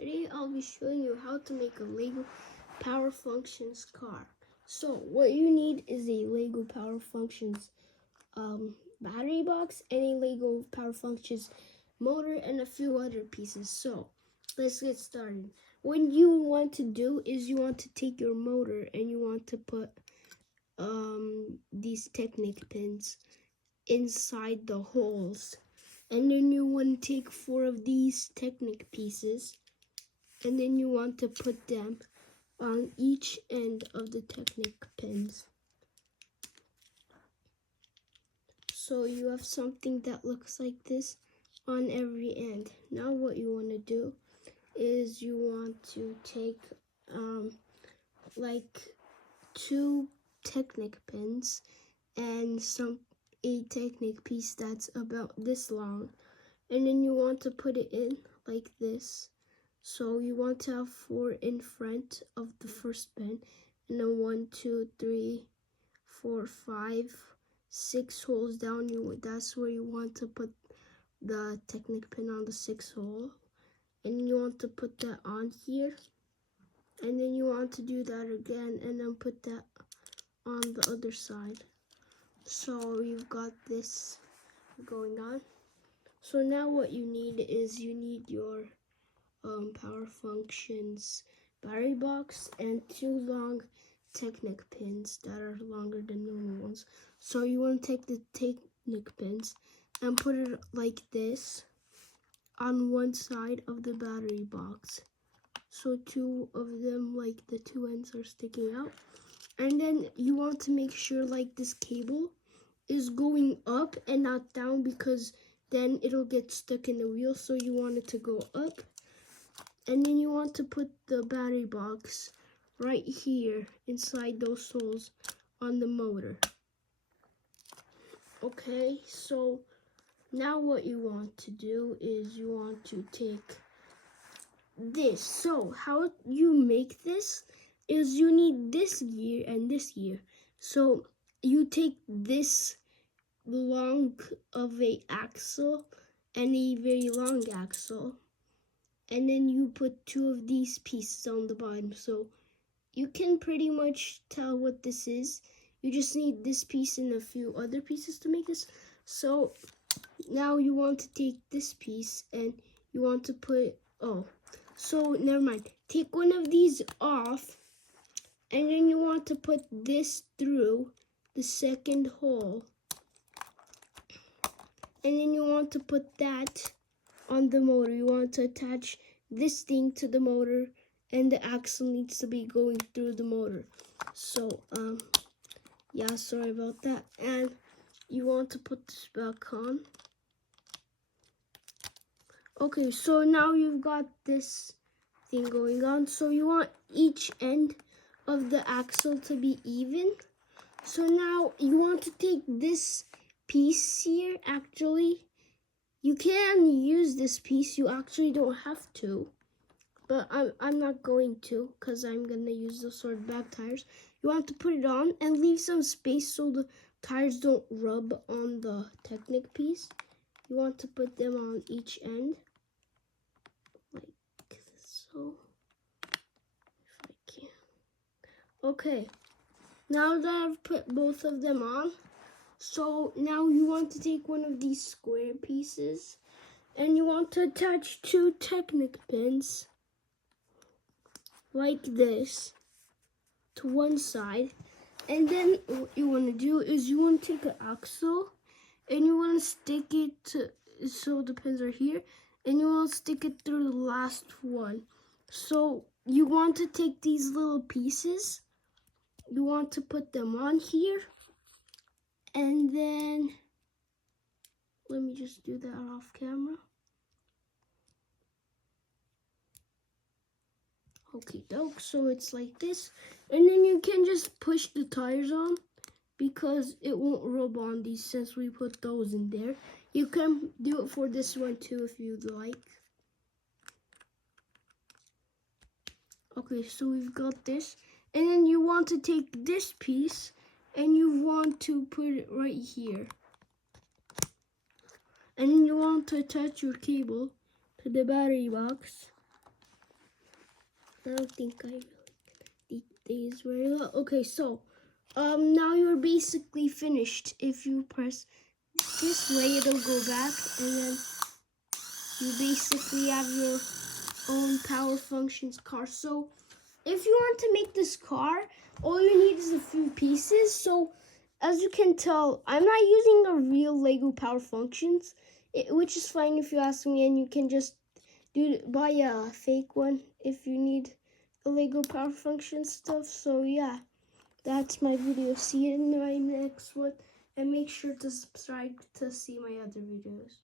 Today I'll be showing you how to make a Lego Power Functions car. So what you need is a Lego Power Functions battery box and a Lego Power Functions motor and a few other pieces. So let's get started. What you want to do is you want to take your motor and you want to put these Technic pins inside the holes. And then you want to take 4 of these Technic pieces, and then you want to put them on each end of the Technic pins. So you have something that looks like this on every end. Now what you want to do is you want to take like 2 Technic pins and a Technic piece that's about this long, and then you want to put it in like this. So you want to have 4 in front of the first pin, and then 1, 2, 3, 4, 5, 6 holes down. That's where you want to put the Technic pin, on the 6th hole, and you want to put that on here, and then you want to do that again, and then put that on the other side. So you've got this going on. So now what you need is you need your Power Functions battery box and 2 long Technic pins that are longer than normal ones. So you want to take the Technic pins and put it like this on one side of the battery box. So 2 of them, like the 2 ends, are sticking out. And then you want to make sure like this cable is going up and not down, because then it'll get stuck in the wheel. So you want it to go up. And then you want to put the battery box right here inside those holes on the motor. Okay, so now what you want to do is you want to take this. So how you make this is you need this gear and this gear. So you take this long of a axle and a very long axle, and then you put 2 of these pieces on the bottom. So you can pretty much tell what this is. You just need this piece and a few other pieces to make this. So now you want to take this piece and you want to put, so never mind. Take one of these off, and then you want to put this through the 2nd hole. And then you want to put that on the motor. You want to attach this thing to the motor, and the axle needs to be going through the motor. So, yeah, sorry about that. And you want to put this back on. Okay, so now you've got this thing going on. So you want each end of the axle to be even. So now you want to take this piece here. Actually, you can use this piece. You actually don't have to, but I'm not going to, because I'm gonna use the sword back tires. You want to put it on and leave some space so the tires don't rub on the Technic piece. You want to put them on each end like so, if I can. Okay, now that I've put both of them on, so now you want to take one of these square pieces and you want to attach 2 Technic pins like this to one side. And then what you want to do is you want to take an axle and you want to stick it so the pins are here, and you want to stick it through the last one. So you want to take these little pieces, you want to put them on here, and then let me just do that off camera. Okay, doke. So it's like this, and then you can just push the tires on, because it won't rub on these since we put those in there. You can do it for this one too if you'd like. Okay, so we've got this, and then you want to take this piece and you want to put it right here. And then you want to attach your cable to the battery box I don't think I really need these very well. Okay, so now you're basically finished. If you press this way, it'll go back, and then you basically have your own power functions car. So if you want to make this car, all you need is a few pieces. So as you can tell, I'm not using a real Lego Power Functions, which is fine if you ask me, and you can just buy a fake one if you need the Lego Power Functions stuff. So yeah, that's my video. See you in my next one, and make sure to subscribe to see my other videos.